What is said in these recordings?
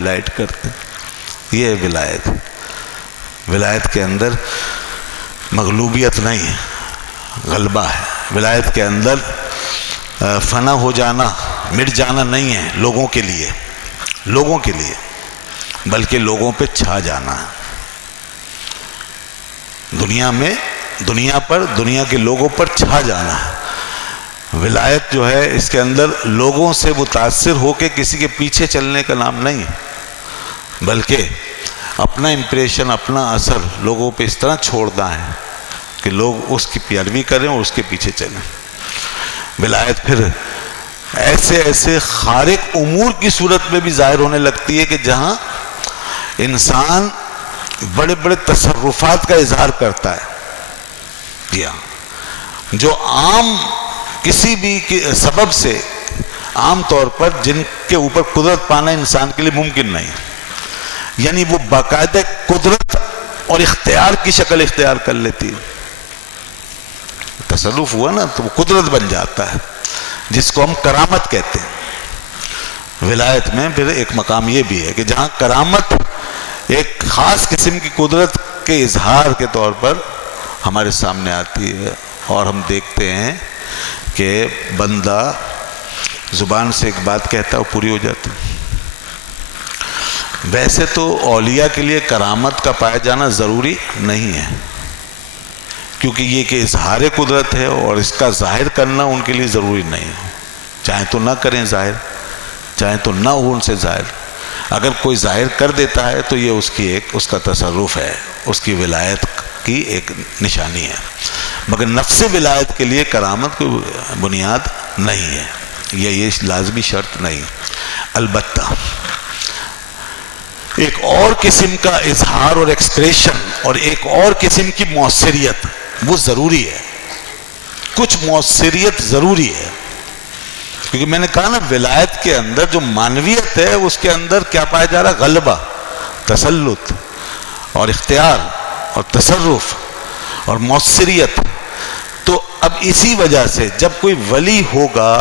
ولایت کرتے ہیں. یہ ہے ولایت. ولایت کے اندر مغلوبیت نہیں ہے، غلبہ ہے. ولایت کے اندر فنا ہو جانا، مٹ جانا نہیں ہے لوگوں کے لیے، بلکہ لوگوں پہ چھا جانا ہے. دنیا کے لوگوں پر چھا جانا ہے. ولایت جو ہے اس کے اندر لوگوں سے متاثر ہو کے کسی کے پیچھے چلنے کا نام نہیں ہے، بلکہ اپنا امپریشن، اپنا اثر لوگوں پہ اس طرح چھوڑنا ہے کہ لوگ اس کی پیروی کریں اور اس کے پیچھے چلیں. ولایت پھر ایسے خارق امور کی صورت میں بھی ظاہر ہونے لگتی ہے کہ جہاں انسان بڑے بڑے تصرفات کا اظہار کرتا ہے. جی ہاں، جو عام کسی بھی سبب سے عام طور پر جن کے اوپر قدرت پانا انسان کے لیے ممکن نہیں، یعنی وہ باقاعدہ قدرت اور اختیار کی شکل اختیار کر لیتی ہے. تصرف ہوا نا تو وہ قدرت بن جاتا ہے، جس کو ہم کرامت کہتے ہیں. ولایت میں پھر ایک مقام یہ بھی ہے کہ جہاں کرامت ایک خاص قسم کی قدرت کے اظہار کے طور پر ہمارے سامنے آتی ہے، اور ہم دیکھتے ہیں کہ بندہ زبان سے ایک بات کہتا ہے وہ پوری ہو جاتی. ویسے تو اولیاء کے لیے کرامت کا پایا جانا ضروری نہیں ہے، کیونکہ یہ کہ اظہار قدرت ہے اور اس کا ظاہر کرنا ان کے لیے ضروری نہیں ہے. چاہے تو نہ کریں ظاہر، چاہے تو نہ ہو ان سے ظاہر. اگر کوئی ظاہر کر دیتا ہے تو یہ اس کا تصرف ہے، اس کی ولایت کی ایک نشانی ہے. مگر نفس ولایت کے لیے کرامت کوئی بنیاد نہیں ہے، یہ لازمی شرط نہیں. البتہ ایک اور قسم کا اظہار اور ایکسپریشن اور ایک اور قسم کی مؤثریت وہ ضروری ہے. کچھ مؤثریت ضروری ہے، کیونکہ میں نے کہا نا ولایت کے اندر جو معنویت ہے اس کے اندر کیا پایا جا رہا؟ غلبہ، تسلط اور اختیار اور تصرف اور مؤثریت. تو اب اسی وجہ سے جب کوئی ولی ہوگا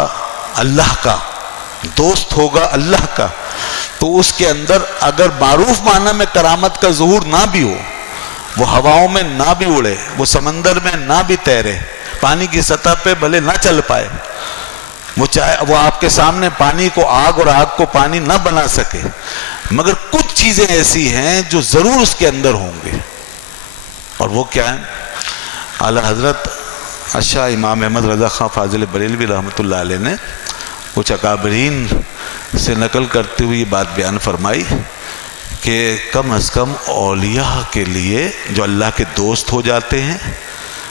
اللہ کا، دوست ہوگا اللہ کا، تو اس کے اندر اگر معروف معنی میں کرامت کا ظہور نہ بھی ہو، وہ ہواؤں میں نہ بھی اڑے، وہ سمندر میں نہ بھی تیرے، پانی کی سطح پہ بھلے نہ چل پائے، وہ آپ کے سامنے پانی کو آگ اور آگ کو پانی نہ بنا سکے، مگر کچھ چیزیں ایسی ہیں جو ضرور اس کے اندر ہوں گے. اور وہ کیا ہیں؟ اعلیٰ حضرت شاہ امام احمد رضا خان فاضل بریلوی رحمۃ اللہ علیہ نے کچھ اکابرین سے نقل کرتے ہوئے یہ بات بیان فرمائی کہ کم از کم اولیاء کے لیے جو اللہ کے دوست ہو جاتے ہیں،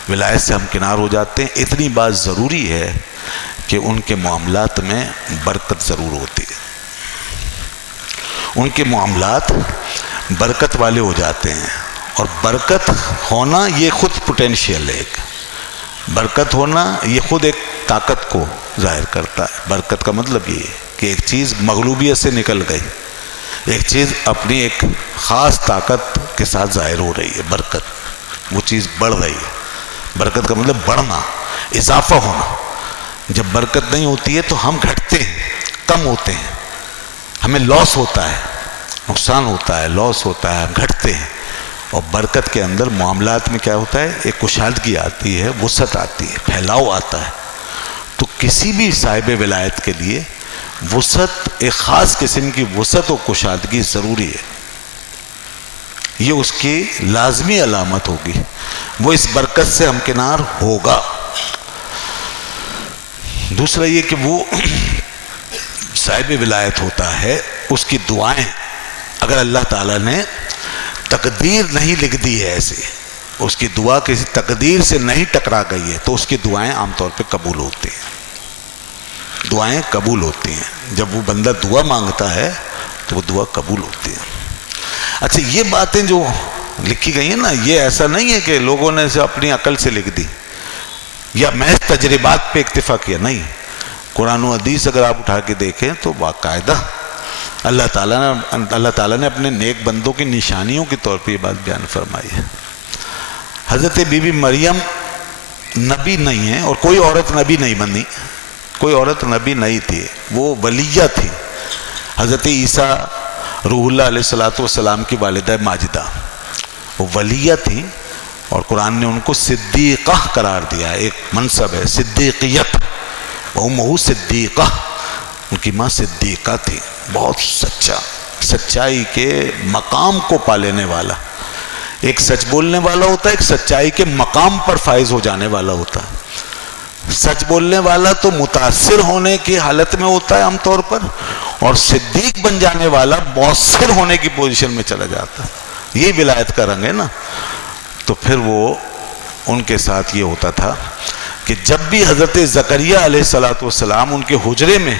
ولایت سے ہمکنار ہو جاتے ہیں، اتنی بات ضروری ہے کہ ان کے معاملات میں برکت ضرور ہوتی ہے. ان کے معاملات برکت والے ہو جاتے ہیں، اور برکت ہونا یہ خود پوٹینشیل ہے. ایک برکت ہونا یہ خود ایک طاقت کو ظاہر کرتا ہے. برکت کا مطلب یہ ہے کہ ایک چیز مغلوبیت سے نکل گئی، ایک چیز اپنی ایک خاص طاقت کے ساتھ ظاہر ہو رہی ہے. برکت وہ چیز بڑھ رہی ہے. برکت کا مطلب بڑھنا، اضافہ ہونا. جب برکت نہیں ہوتی ہے تو ہم گھٹتے ہیں، کم ہوتے ہیں، ہمیں لاس ہوتا ہے، نقصان ہوتا ہے، لاس ہوتا ہے، ہم گھٹتے ہیں. اور برکت کے اندر معاملات میں کیا ہوتا ہے؟ ایک کشادگی آتی ہے، وسعت آتی ہے، پھیلاؤ آتا ہے. تو کسی بھی صاحب ولایت کے لیے وسعت، ایک خاص قسم کی وسعت و کشادگی ضروری ہے. یہ اس کی لازمی علامت ہوگی، وہ اس برکت سے ہمکنار ہوگا. دوسرا یہ کہ وہ صاحب ولایت ہوتا ہے، اس کی دعائیں اگر اللہ تعالیٰ نے تقدیر نہیں لکھ دی ہے، ایسے اس کی دعا کسی تقدیر سے نہیں ٹکرا گئی ہے، تو اس کی دعائیں عام طور پہ قبول ہوتی ہیں. دعائیں قبول ہوتی ہیں. جب وہ بندہ دعا مانگتا ہے تو وہ دعا قبول ہوتی ہے. اچھا، یہ باتیں جو لکھی گئی ہیں نا، یہ ایسا نہیں ہے کہ لوگوں نے اسے اپنی عقل سے لکھ دی یا محض تجربات پہ اکتفا کیا. نہیں، قرآن و حدیث اگر آپ اٹھا کے دیکھیں تو باقاعدہ اللہ تعالیٰ نے اپنے نیک بندوں کی نشانیوں کے طور پہ یہ بات بیان فرمائی ہے. حضرت بی بی مریم نبی نہیں ہے، اور کوئی عورت نبی نہیں بنی، کوئی عورت نبی نہیں تھی، وہ ولیہ تھی. حضرت عیسیٰ روح اللہ علیہ الصلوۃ والسلام کی والدہ ماجدہ وہ ولیہ تھی، اور قرآن نے ان کو صدیقہ قرار دیا، ایک منصب ہے صدیقیت، وامہ صدیقہ، ان کی ماں صدیقہ تھی، بہت سچا، سچائی کے مقام کو پا لینے والا۔ ایک سچ بولنے والا ہوتا ہے، ایک سچائی کے مقام پر فائز ہو جانے والا ہوتا ہے۔ سچ بولنے والا تو متاثر ہونے کی حالت میں ہوتا ہے عام طور پر، اور صدیق بن جانے والا مؤثر ہونے کی پوزیشن میں چلا جاتا ہے۔ یہ ولایت کا رنگ ہے نا۔ تو پھر وہ ان کے ساتھ یہ ہوتا تھا کہ جب بھی حضرت زکریہ علیہ الصلوۃ والسلام ان کے حجرے میں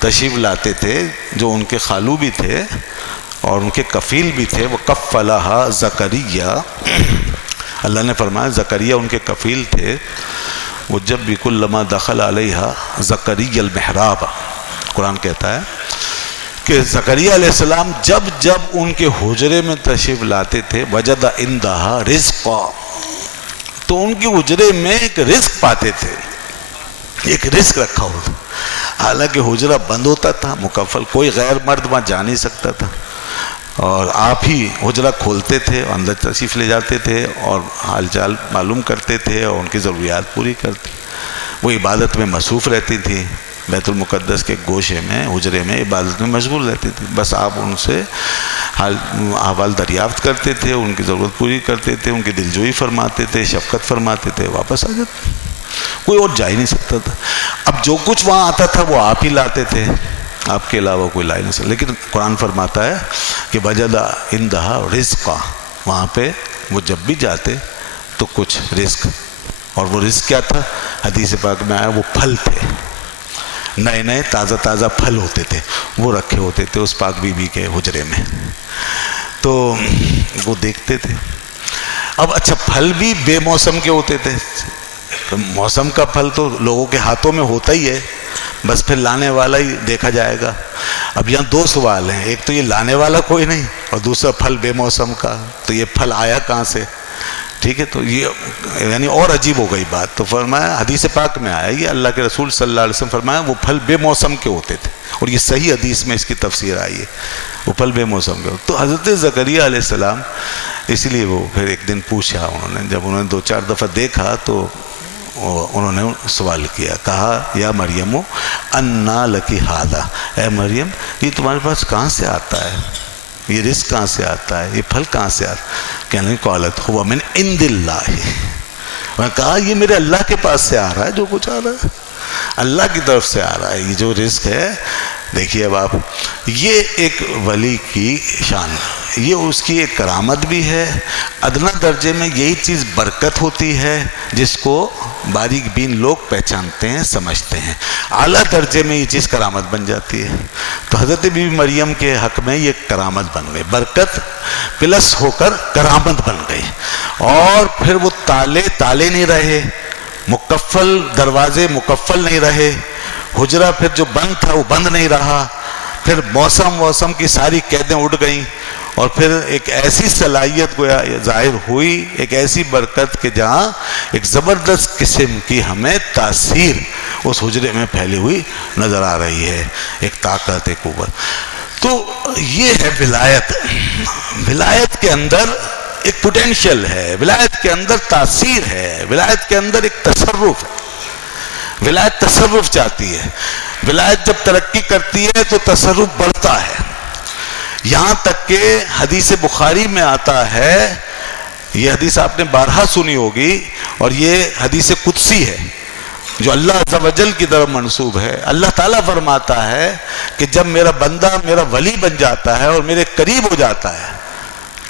تشریف لاتے تھے، جو ان کے خالو بھی تھے اور ان کے کفیل بھی تھے، وہ کفلہا زکریہ، اللہ نے فرمایا زکریہ ان کے کفیل تھے، وہ جب بھی کلما دخل علیہا زکریا المحراب، قرآن کہتا ہے کہ زکریہ علیہ السلام جب جب ان کے حجرے میں تشریف لاتے تھے، وجد عندہا رزقا، تو ان کے حجرے میں ایک رزق پاتے تھے، ایک رزق رکھا ہوتا، حالانکہ حجرہ بند ہوتا تھا مکفل، کوئی غیر مرد وہاں جا نہیں سکتا تھا، اور آپ ہی حجرہ کھولتے تھے، اندر تشریف لے جاتے تھے اور حال چال معلوم کرتے تھے اور ان کی ضروریات پوری کرتے۔ وہ عبادت میں مصروف رہتی تھی، بیت المقدس کے گوشے میں حجرے میں عبادت میں مشغول رہتی تھی، بس آپ ان سے حال احوال دریافت کرتے تھے، ان کی ضرورت پوری کرتے تھے، ان کی دلجوئی فرماتے تھے، شفقت فرماتے تھے، واپس آ جاتے، کوئی اور جا ہی نہیں سکتا تھا۔ اب جو کچھ وہاں آتا تھا وہ آپ ہی لاتے تھے، آپ کے علاوہ کوئی لا نہیں سکتا۔ لیکن قرآن فرماتا ہے کہ وجد عندہا رزقا، وہاں پہ وہ جب بھی جاتے تو کچھ رزق، اور وہ رزق کیا تھا؟ حدیث پاک میں آیا وہ پھل تھے، نئے نئے تازہ تازہ پھل ہوتے تھے، وہ رکھے ہوتے تھے اس پاک بی بی کے حجرے میں، تو وہ دیکھتے تھے۔ اب اچھا پھل بھی بے موسم کے ہوتے تھے، موسم کا پھل تو لوگوں کے ہاتھوں میں ہوتا ہی ہے، بس پھر لانے والا ہی دیکھا جائے گا۔ اب یہاں دو سوال ہیں، ایک تو یہ لانے والا کوئی نہیں، اور دوسرا پھل بے موسم کا، تو یہ پھل آیا کہاں سے؟ ٹھیک ہے، تو یہ یعنی اور عجیب ہو گئی بات۔ تو فرمایا حدیث پاک میں آیا، یہ اللہ کے رسول صلی اللہ علیہ وسلم فرمایا وہ پھل بے موسم کے ہوتے تھے، اور یہ صحیح حدیث میں اس کی تفسیر آئی ہے، وہ پھل بے موسم کے ہوتے۔ تو حضرت زکریہ علیہ السلام اس لیے وہ پھر ایک دن پوچھا انہوں نے، جب انہوں نے 2-4 دفعہ دیکھا تو انہوں نے سوال کیا، کہا یا مریم انا لکی ھذا، اے مریم یہ تمہارے پاس کہاں سے آتا ہے، یہ رزق کہاں سے آتا ہے، یہ پھل کہاں سے آتا ہے؟ کہنے لگی قالت ہوا من عند اللہ، میں نے کہا یہ میرے اللہ کے پاس سے آ رہا ہے، جو کچھ آ رہا ہے اللہ کی طرف سے آ رہا ہے، یہ جو رزق ہے۔ دیکھیے اب آپ، یہ ایک ولی کی شان، یہ اس کی ایک کرامت بھی ہے۔ ادنا درجے میں یہی چیز برکت ہوتی ہے جس کو باریک بین لوگ پہچانتے ہیں، سمجھتے ہیں، اعلیٰ درجے میں یہ چیز کرامت بن جاتی ہے۔ تو حضرت بی بی مریم کے حق میں یہ کرامت بن گئی، برکت پلس ہو کر کرامت بن گئی، اور پھر وہ تالے نہیں رہے، مکفل دروازے مکفل نہیں رہے، حجرہ پھر جو بند تھا وہ بند نہیں رہا، پھر موسم کی ساری قیدیں اٹھ گئیں، اور پھر ایک ایسی صلاحیت گویا ظاہر ہوئی، ایک ایسی برکت کہ جہاں ایک زبردست قسم کی ہمیں تاثیر اس حجرے میں پھیلی ہوئی نظر آ رہی ہے، ایک طاقت، ایک قوت۔ تو یہ ہے ولایت۔ ولایت کے اندر ایک پوٹینشل ہے، ولایت کے اندر تاثیر ہے، ولایت کے اندر ایک تصرف ہے۔ ولایت تصرف چاہتی ہے، ولایت جب ترقی کرتی ہے تو تصرف بڑھتا ہے، یہاں تک کہ حدیث بخاری میں آتا ہے، یہ حدیث آپ نے بارہا سنی ہوگی، اور یہ حدیث قدسی ہے جو اللہ عز و جل کی طرف منسوب ہے۔ اللہ تعالیٰ فرماتا ہے کہ جب میرا بندہ میرا ولی بن جاتا ہے اور میرے قریب ہو جاتا ہے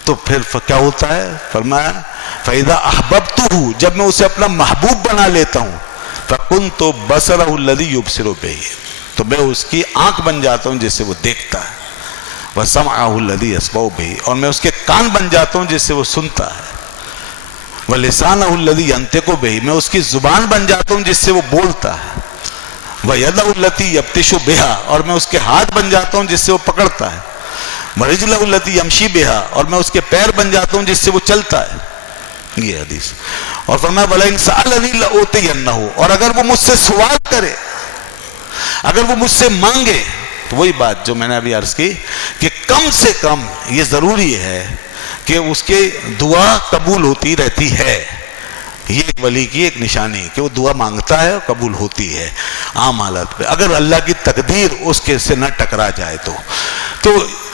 تو پھر کیا ہوتا ہے؟ فرمایا فَإِذَا أَحْبَبْتُهُ، جب میں اسے اپنا محبوب بنا لیتا ہوں، فَكُنْتُ بَصَرَهُ الَّذِي يُبْصِرُ بِهِ، تو میں اس کی آنکھ بن جاتا ہوں جس سے وہ دیکھتا ہے، وَسَمْعَهُ الَّذِي يَسْمَعُ بِهِ، اور میں اس کے کان بن جاتا ہوں جس سے وہ سنتا ہے، وَلِسَانَهُ الَّذِي يَنْطِقُ بِهِ، میں اس کی زبان بن جاتا ہوں جس سے وہ بولتا ہے، وَيَدَهُ الَّتِي يَبْطِشُ بِهَا، اور میں اس کے ہاتھ بن جاتا ہوں جس سے وہ پکڑتا ہے، وَرِجْلَهُ الَّتِي يَمْشِي بِهَا، اور میں اس کے پیر بن جاتا ہوں جس سے وہ چلتا ہے۔ یہ حدیث، اور فرمایا وَلَئِنْ سَأَلَنِي لَأُوتِيَنَّهُ، اور اگر وہ مجھ سے سوال کرے، اگر وہ مجھ سے مانگے تو وہی بات جو میں نے ابھی عرض کی کہ کم سے کم یہ ضروری ہے کہ اس کے دعا قبول ہوتی رہتی ہے. یہ ایک ولی کی ایک نشانی کہ وہ دعا مانگتا ہے اور قبول ہوتی ہے عام حالت پہ، اگر اللہ کی تقدیر اس کے سے نہ ٹکرا جائے تو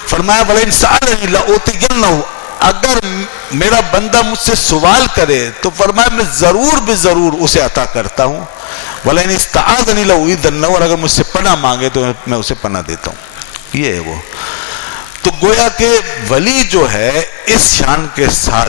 فرمایا وَلَئِنْ سَأَلَنِي لَأُعْطِيَنَّهُ، اگر میرا بندہ مجھ سے سوال کرے تو فرمایا میں ضرور بے ضرور اسے عطا کرتا ہوں. وَلَئِنِ اسْتَعَاذَنِي لَأُعِيذَنَّهُ، اور اگر مجھ سے پناہ مانگے تو میں اسے پناہ دیتا ہوں. یہ ہے وہ. تو گویا کہ ولی جو ہے اس شان کے ساتھ